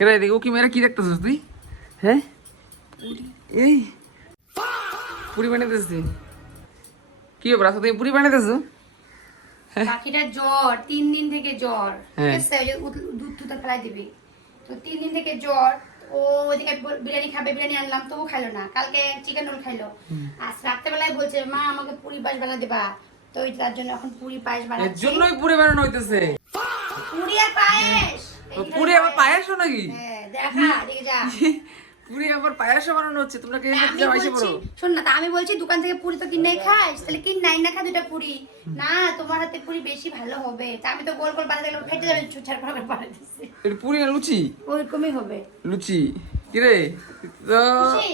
এরা এদিকে ও কি মেয়েরা কি দেখতেছিস তুই? হ্যাঁ এই পুরি বানাইতেছি। কি ব্যাপার আসলে তুমি পুরি বানাইতেছো? পাখিটার জ্বর 3 দিন থেকে জ্বর, ঠিক আছে? ওই যে দুধ টুধ ফেলাই দিবি, তো 3 দিন থেকে জ্বর। ও ওইদিকে বিরিয়ানি খাবে, বিরিয়ানি আনলাম তো ও খাইলো না। কালকে চিকেন রোল খাইলো। আজ রাত্রেবেলায় বলছে মা আমাকে পুরি পায়েস বানা দেবা, তো ওই তার জন্য এখন পুরি পায়েস এর বানাচ্ছি। জন্যই পুরি বানানো হইতেছে। পুরি আর পায়েস। পুরি আবার পায়েসও নাকি? হ্যাঁ দেখা দেখে যা। পুরি আবার পায়েসও বানানো হচ্ছে। তোমরা কে আমি খেতে যাও এসে বলছি, পড়ো। শোন না, তা আমি বলছি দোকান থেকে পুরি তো কিনাই খাস, তাহলে কিনাই না খা দুটা পুরি। না তোমার হাতে পুরি বেশি ভালো হবে, তা আমি তো গোল গোল বানাতে গেলে ফেটে যাবে, ছুটছাট করে বানাইতেছি। এটা পুরি না লুচি? ওইরকমই হবে। লুচি কি রে? তো খুশি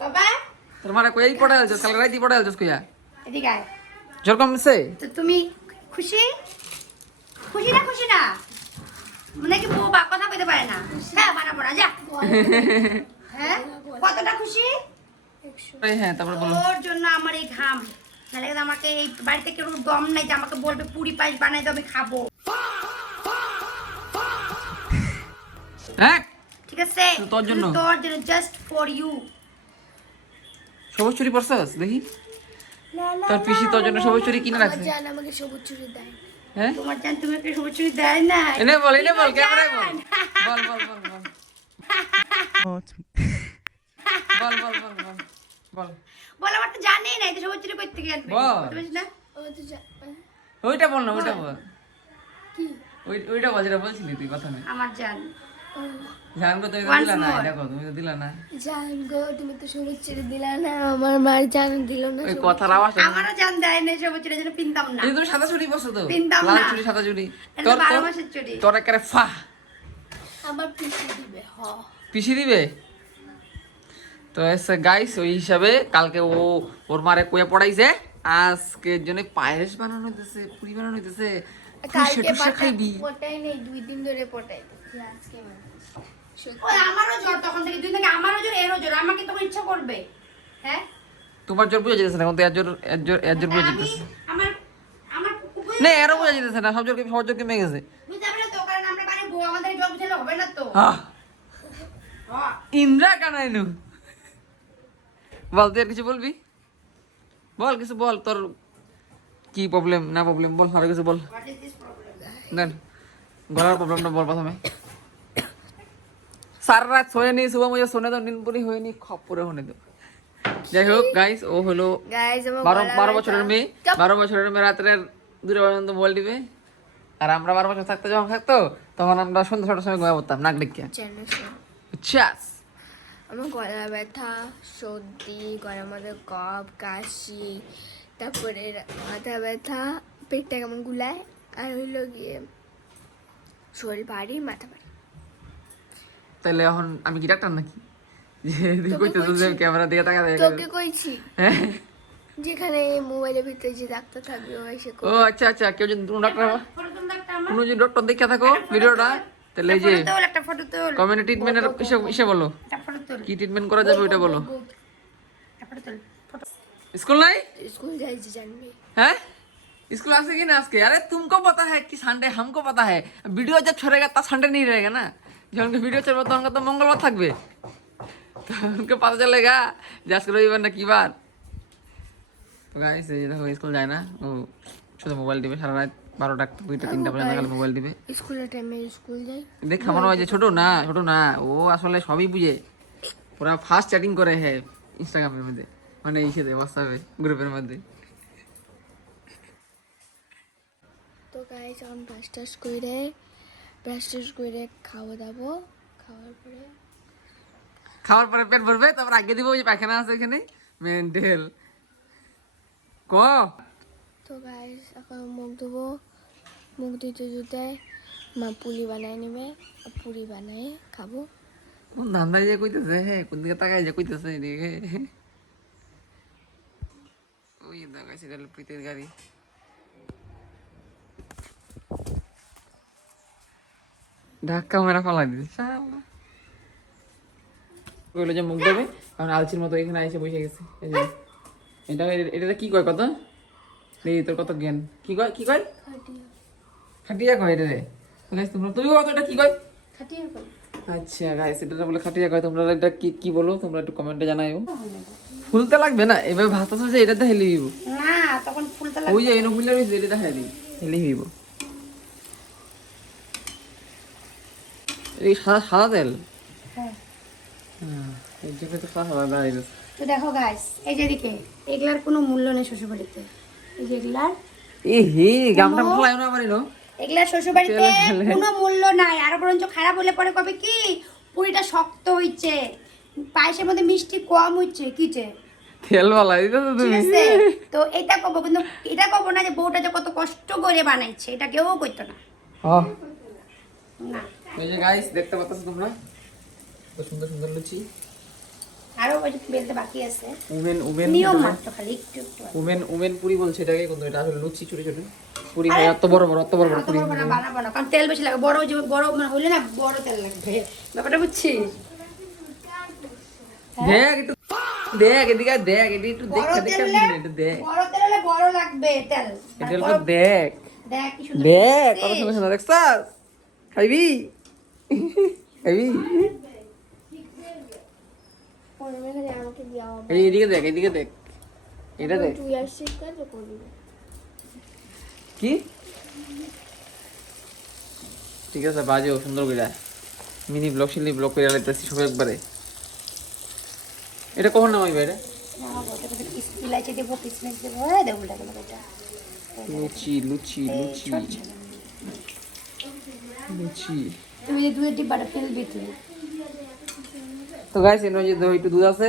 বাবা? তোর মানে কই পড়া আলছস? কাল রাইতি পড়া আলছস কইয়া? এদিকে আয়। যেরকম মিছে তো তুমি খুশি? খুশি না খুশি না? মানে কি বউ বা কথা কইতে পারে না? হ্যাঁ বানাবো না যা। হ্যাঁ কতটা খুশি? হ্যাঁ তারপর বলো। ওর জন্য আমার এই ঘাম, নাহলে কিন্তু আমাকে এই বাড়িতে কেউ দম নাই যে আমাকে বলবে পুরি পায়েস বানাই দাও আমি খাবো। হ্যাঁ ঠিক আছে? তোর জন্য জাস্ট ফর ইউ। সবুজ চুরি পরছস দেখি? তোর পিসি তোর জন্য সবুজ চুরি কিনে রাখছে। জান আমাকে সবুজ চুড়ি দেয়। হ্যাঁ তোমার জান তুমি একটা সবুজ চুড়ি দেয় না? এনে বল ক্যামেরায় বল। বল বল বল বল বল বল বল বল বল বল আমার তো জানেই না, এই তো সবুজ চুড়ি করতে গিয়ে আনবে। বল। বুঝছিস না? ও তো ওইটা বল না, ওইটা বল। কি? ওইটা বল যেটা বলছিলি তুই কথা নেই। আমার জান। জানবো তুমি তো Once দিলা না, more. দেখো তুমি তো দিলা না। জান গো তুমি তো সবুজ চুড়ি দিলা না, আমার মার জান দিল না। ওই কথার আওয়াজ আমারও জান দেয় না সবুজ চুড়ি, যেন পিনতাম না। এই তুমি সাদা চুড়ি পরছো তো? পিনতাম লাল না। চুড়ি সাদা চুড়ি। এটা তো 12 মাসের চুড়ি। তোর একেবারে ফা আমার পিসি দিবে পিসি দিবে। তো এসে গাইস ওই হিসাবে কালকে ও ওর মারে কইয়া পড়াইছে আজকের জন্য পায়েস বানানো হইতেছে, পুরি বানানো হইতেছে। কালকে খাইবি? পটাই নেই, 2 দিন ধরে পটাই দিচ্ছি, আজকে ওই আমারও জ্বর তখন থেকে, দুই থেকে আমারও জ্বর এরও জ্বর, আমাকে তখন ইচ্ছা করবে। হ্যাঁ তোমার জ্বর বুঝা যেতেছে না, এখন তো এর জ্বর বুঝা আমি যেতেছে আমার আমার না, এরও বুঝা যেতেছে না। সব জ্বর কমে গেছে। বুঝতে পারলে তো, কারণ আমরা বাড়ি বউ, আমাদের জ্বর বুঝলে হবে না তো। আহ হ্যাঁ। ইন্দ্রা কানাইনু বল, তুই আর কিছু বলবি? বল কিছু বল, তোর কি প্রবলেম না প্রবলেম বল, আরো কিছু বল। What is this problem? দেন গলার প্রবলেমটা বল প্রথমে। সারা রাত শোয়েনি, সুবহ মুঝে সোনে দো, নিন পুরি হয়নি, খপ্পরে হনে দো। যাই হোক গাইস, ও হলো গাইস আমার 12 বছরের মেয়ে। 12 বছরের মেয়ে রাত্রে 2টা পর্যন্ত মোবাইল টিপে। আর আমরা 12 বছর থাকতে যখন থাকতো তখন আমরা সন্ধ্যা 6টার সময় ঘুমিয়ে পড়তাম নাক ডেকে। চাস আমার গলা ব্যথা, সর্দি, গলার মধ্যে কফ, কাশি, তারপরে মাথা ব্যথা, পেটটা কেমন গুলায়, আর হইলো গিয়ে শরীর ভারী, মাথা ভারী। তাহলে এখন আমি কি ডাক্তার নাকি যে তুই তোকে কইতেছিস যে কইছি। ক্যামেরা দিকে তাকা দেখ? তোকে কইছি হ্যাঁ যেখানে মোবাইলের ভিতরে যে ডাক্তার থাকবে ও এসে ও আচ্ছা আচ্ছা, কেউ যদি কোনো ডাক্তার ফটো তুল একটা আমার। কোনো যদি ডক্টর দেখে থাকো ভিডিওটা, তাহলে এই যে একটা ফটো তুল। কমিউনিটি ট্রিটমেন্টের ইসে বলো, একটা ফটো তুল। কি ট্রিটমেন্ট করা যাবে ওইটা বলো। একটা ফটো তুল। ফটো। स्कूल नहीं स्कूल जाइए जानबे। है? स्कूल आज से कि ना आज के? अरे तुमको पता है कि संडे, हमको पता है। वीडियो जब छोड़ेगा तब संडे नहीं रहेगा ना। जब उनके वीडियो चलबा तो उनका तो मंगलवार থাকবে। तो उनको पता चलेगा যে আজকে রবিবার না কি বার। তো গাইস এই দেখো স্কুল যায় না, ও শুধু মোবাইল টিপে সারা রাত 12টা 2টা 3টা পর্যন্ত খালি মোবাইল টিপে। স্কুলের টাইমে স্কুল যাই। দেখ আমার ওই যে ছোট না ও আসলে সবই বুঝে, পুরা ফাস্ট চ্যাটিং করে হ্যাঁ ইনস্টাগ্রামের মধ্যে, মানে ইসেতে হোয়াটসঅ্যাপে গ্রুপের মধ্যে। তো গাইস এখন ব্রাশ টাশ করে খাওয়া দাবো, খাওয়ার পরে খাওয়ার পরে পেট ভরবে, তারপর আগে দিব ওই যে পায়খানা আছে এখানে মেন্টাল ক। তো গাইস এখন মুখ ধোবো, মুখ ধুতে মা পুরি বানায় নেবে, পুরি বানায় খাবো। কোন ধান্দায় যে কইতেছে, হ্যাঁ কোন দিকে তাকায় যে কইতেছে এদিকে। ওই দেখাইছে এটা প্রীতির গাড়ি। ধাক্কা মেরা ফালাই দিছে শালা। কইলো যে মুখ দেবে, কারণ আলচির মতো এখানে এসে বসে গেছে। এই যে এটা কি কয় কত দেখি তোর কত জ্ঞান। কি কয় খাটিয়া কয় রে। তুমি কত এটা কি কয়? খাটিয়ে কই আচ্ছা গাইস, এটা বলে খাটিয়া কয়, তোমরা এটা কি কি বলো তোমরা একটু কমেন্টে জানাইও। ফুলতে লাগবে না, এভাবে ভাত আছে এটা তো হেলি দিব না, তখন ফুলতে ওই লাগবে। যে এনো ফুলে রইছে এটা হেলি হেলি দিব। এই সাদা সাদা তেল, হ্যাঁ। এই যে তো সাদা দাঁড়িয়ে গেছে। তো দেখো গাইস, এই যে এদিকে এগুলার কোনো মূল্য নেই শ্বশুরবাড়িতে। এই যে এগুলার এ হে গামটা ফলাই না আমারই নো। এগুলার শ্বশুরবাড়িতে কোনো মূল্য নাই। আর বরঞ্চ খারাপ হলে পরে কবে কি পুরিটা শক্ত হইছে, পায়েসের মধ্যে মিষ্টি কম হইছে কিছে, তেল বালা দিতে তো ঠিক তুমি। আছে? তো এটা কব, কিন্তু এটা কব না যে বউটা যে কত কষ্ট করে বানাইছে, এটা কেউ কইতো না। হ্যাঁ না, এই যে গাইস দেখতে পাচ্ছ তোমরা কত সুন্দর সুন্দর লুচি। আরো ওই যে বেলতে বাকি আছে, ওভেন ওভেন নিয়ম মাত্র খালি একটু একটু। ওভেন ওভেন পুরি বলছে এটাকে, কিন্তু এটা আসলে লুচি ছোট ছোট পুরি হয়। এত বড় বড় এত বড় বড় অত পুরি বড় না বানাবো না, কারণ তেল বেশি লাগে। বড় যে বড় মানে হইলে না বড় তেল লাগবে, ব্যাপারটা বুঝছিস? দেখ একটু দেখ এদিকে দেখ এদিকে একটু দেখ বড় দেখ তেল হলে একটু দেখ বড় তেল হলে বড় লাগবে তেল। এটা একটু দেখ দেখ কি সুন্দর দেখ কত দেখছিস? সুন্দর সুন্দর দেখছাস? খাইবি খাইবি? আমাকে দেওয়া এই এদিকে দেখ এদিকে দেখ এটা দেখ তুই আসছিস কাজ করবি। কি ঠিক আছে বাজেও সুন্দর করে মিনি ব্লগ শিলি ব্লগ করে লাইতেছি সব একবারে। এটা কখন নামাইবে এটা? ইলাইচি দেবো, কিসমিস দেবো, হ্যাঁ দেবো উল্টা গেলো এটা। লুচি লুচি লুচি লুচি। তুমি যে দুধের ডিব্বাটা ফেলবি তুই। তো গাইস এর যে একটু দুধ আছে,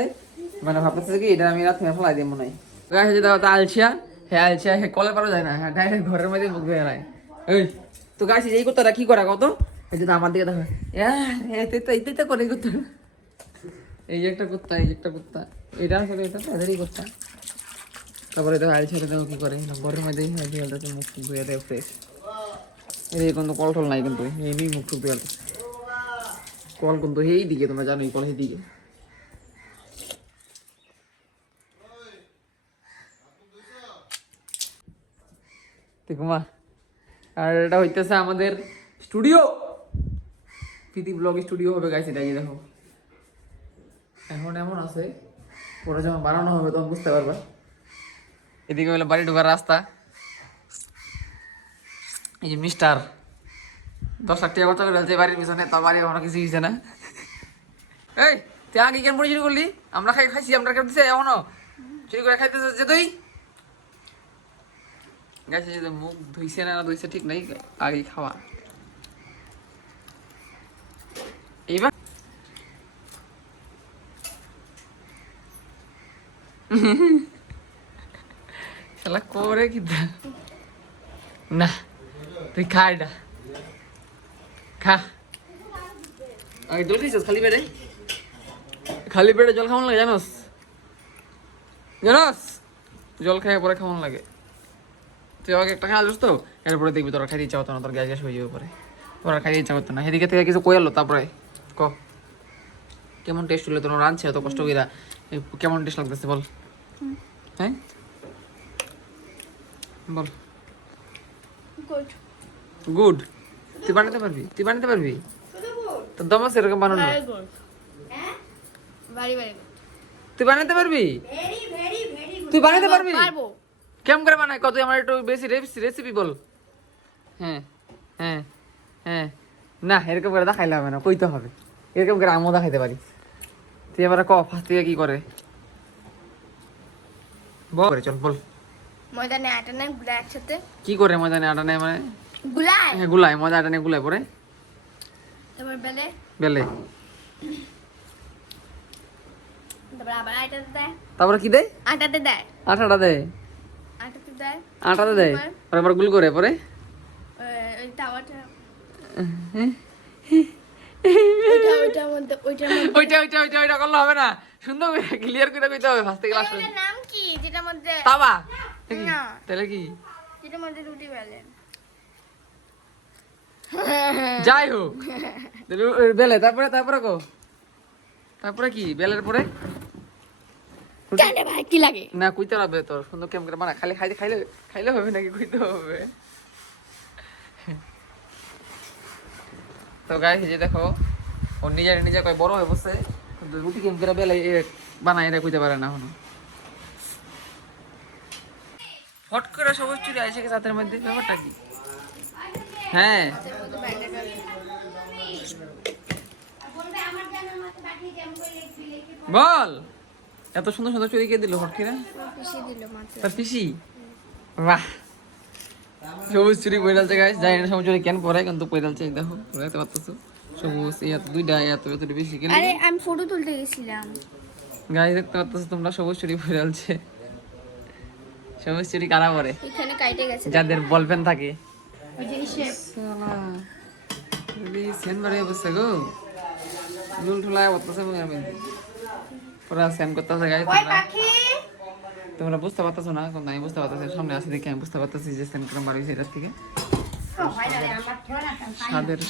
মানে ভাবতেছে কি এটা আমি রাত থেকে ফেলাই দিই মনে হয়। গাইস যে দাও তা আলছিয়া, হ্যাঁ আলছিয়া হে কলে পারো যায় না, হ্যাঁ ডাইরেক্ট ঘরের মধ্যে মুখ ধুয়ে নাই। এই তো গাইস এই কথাটা কি করা কত, এই যে আমার দিকে দেখো এতে করে করতে। এই যে একটা কুত্তা, এই যে একটা কুত্তা, এটা আসলে এটা তাদেরই কুত্তা। তারপরে দেখো আলছিয়া দেখো কি করে ঘরের মধ্যেই মুখ ধুয়ে দেয় ফ্রেশ। এই কিন্তু কল টল নাই, কিন্তু এমনি মুখ টুক ধুয়ে কল কিন্তু এই দিকে, তোমরা জানোই কল এই দিকে। দেখুমা আর এটা হইতেছে আমাদের স্টুডিও, প্রীতি ব্লগ স্টুডিও হবে গাইছে। এটা এই দেখো এখন এমন আছে, পরে যখন বানানো হবে তখন বুঝতে পারবা। এদিকে হলো বাড়ি ঢোকার রাস্তা। এই যে মিস্টার 10 লাখ টাকা খরচা করে ফেলছে বাড়ির পিছনে, তার বাড়ি এখনো কিছু হয়েছে না। এই তুই আগে কেন পড়ে শুরু করলি? আমরা খাইছি, আমরা খাইতেছি এখনো চুরি করে খাইতেছে যে তুই। গাছে যে মুখ ধুইছে না ধুইছে ঠিক নাই, আগে খাওয়া। এইবার শালা করে কি না, তুই খা এটা খা। আগে জল খাইছিস খালি পেটে? খালি পেটে জল খাওয়ান লাগে জানোস? জানোস জল খাইয়ে পরে খাওয়ান লাগে। তুই আমাকে একটা খাওয়া তো, এরপরে দেখবি তোরা খাইতে ইচ্ছা হতো না, তোর গ্যাস গ্যাস হয়ে যাবে পরে, তোরা খাইতে ইচ্ছা করতো না। সেদিকে থেকে কিছু কই আলো, তারপরে ক কেমন টেস্ট হলো, তোর রাঁধছে এত কষ্ট করে, কেমন টেস্ট লাগতেছে বল? হ্যাঁ বল। গুড। তুই বানাতে পারবি? তুই বানাতে পারবি? তোর দম আছে এরকম বানানো? তুই বানাতে পারবি? তুই বানাতে পারবি? কেমন করে বানাই কত? আমার একটু বেশি রেসিপি বল। হ্যাঁ হ্যাঁ হ্যাঁ না এরকম করে দেখাইলে হবে না, কইতে হবে। এরকম করে আমিও দেখাইতে পারি। তুই এবার ক ফার্স্ট থেকে কি করে বল, চল বল। ময়দা নেই, আটা নেই, গুলা একসাথে। কি করে ময়দা নেই আটা নেই মানে? গুলাই। হ্যাঁ গুলাই, ময়দা আটা নেই গুলাই পরে তারপর বেলে। বেলে তারপর আবার আটাতে দেয়। তারপরে কি দেয়? আটাতে দেয়। আটাটা দেয়? আটাতে দেয়। আটাতে দেয় পরে আবার গুল করে পরে ওই তাওয়াটা ওইটা করলে হবে না, সুন্দর করে ক্লিয়ার করে কইতে হবে ফার্স্ট থেকে লাস্ট পর্যন্ত। ওইটার নাম কি যেটার মধ্যে তাওয়া? না। তাহলে কি? যেটার মধ্যে রুটি বেলে। যাই হোক বেলে তারপরে তারপরে কো তারপরে কি বেলের পরে কেন ভাই কি লাগে না কইতে হবে তোর সুন্দর কেমন করে বানা, খালি খাইলে খাইলে খাইলে হবে নাকি কইতে হবে। তো গাইস যে দেখো ও নিজে কয় বড় হয়ে বসে, কিন্তু রুটি কেম করে বেলে বানাই এটা কইতে পারে না এখনো। হট করে সবুজ চুরি আসে গেছে হাতের মধ্যে, ব্যাপারটা কি? হ্যাঁ বল, এত সুন্দর সুন্দর চুরি কে দিল হট করে? পিছিয়ে দিল মাত্র। তার পিসি। বাহ, সবুজ চুরি পয়ডালছে গাইস, জানি না সবুজ চুরি কেন পরে, কিন্তু পয়ডালছে। দেখো দেখতে পাচ্ছ সবুজ এত দুইটা এত বেশি কেন আরে আমি ফটো তুলতে গেছিলাম। গাইস, দেখতে পাচ্ছ তোমরা সবুজ চুরি পয়ডালছে। সবুজ চুরি কারা পরে? এখানে কাইটে গেছে। যাদের বলপেন থাকে। ওই যে হিসেব শালা এই সেন বাড়ি অবস্থা গো, লুল ঠুলায় বলতেছে আমি পুরা সেন করতেছে গাইস। ওই পাখি তোমরা বুঝতে পারতেছো না, কিন্তু আমি বুঝতে পারতেছি, সামনে আসি দেখে আমি বুঝতে পারতেছি যে সেন করে বাড়ি সেটার থেকে ও হয় না রে আমার খেলা না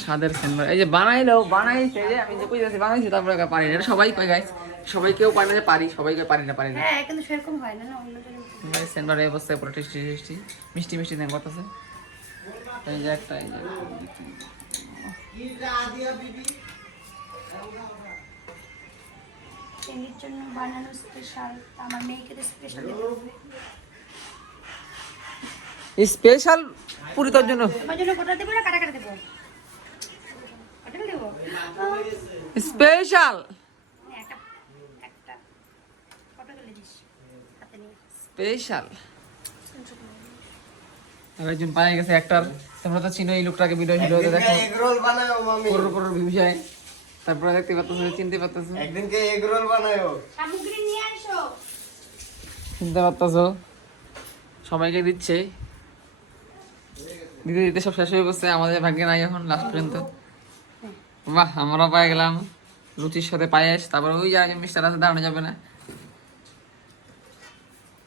স্বাদের সেন বাড়ি। এই যে বানাইছে যে আমি যে কইতাছি বানাইছি, তারপরে পারি না, এটা সবাই কয় গাইস, সবাই কেউ পারে না যে পারি, সবাইকে পারি না। হ্যাঁ কিন্তু সেরকম হয় না, অন্য জনের গাইস সেন বাড়ি অবস্থায় পুরো টেস্টি মিষ্টি দেন করতেছে। এই যে একটা এই যে ট্রেনের জন্য বানানো স্পেশাল, আমার মেয়েকে তো স্পেশাল দিতে হবে। স্পেশাল পুরি তোর জন্য তোমার জন্য গোটা দেবো না কাটা দেবো? কাটা দেবো স্পেশাল একটা একটা কটা গেলে দিস হাতে নিয়ে। স্পেশাল। একজন পায়ে গেছে একটার, তোমরা তো চিনো এই লোকটাকে, ভিডিওতে দেখো এগ রোল বানাও মামি, করোড় ভিউজ যায়। তারপরে দেখতে পাচ্ছ, চিনতে পারতেছো, একদিনকে এগ রোল বানাও। সামগ্রী নিয়ে আসো। চিনতে পারতেছ, সবাইকে দিচ্ছে, দিতে দিতে সব শেষ হয়ে গেছে, আমাদের ভাগ্যে নাই এখন লাস্ট পর্যন্ত। বাহ, আমরা পায়ে গেলাম লুচির সাথে পায়েস, তারপর ওই যে আগে মিস্টার আছে, দাঁড়ানো যাবে না।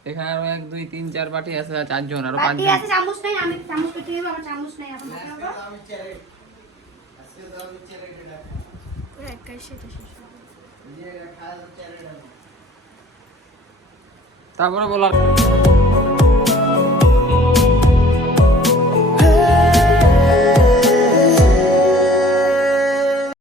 এখানে আরো 1 2 3 4 বাটি আছে, 4 জন আরো 5 বাটি জন। আছে, চামচ নাই, আমি চামচ কেটে নেবো, আমার চামচ নাই এখন দেখো। পুরো একাই সেটা শেষ হবে। তারপরে বলার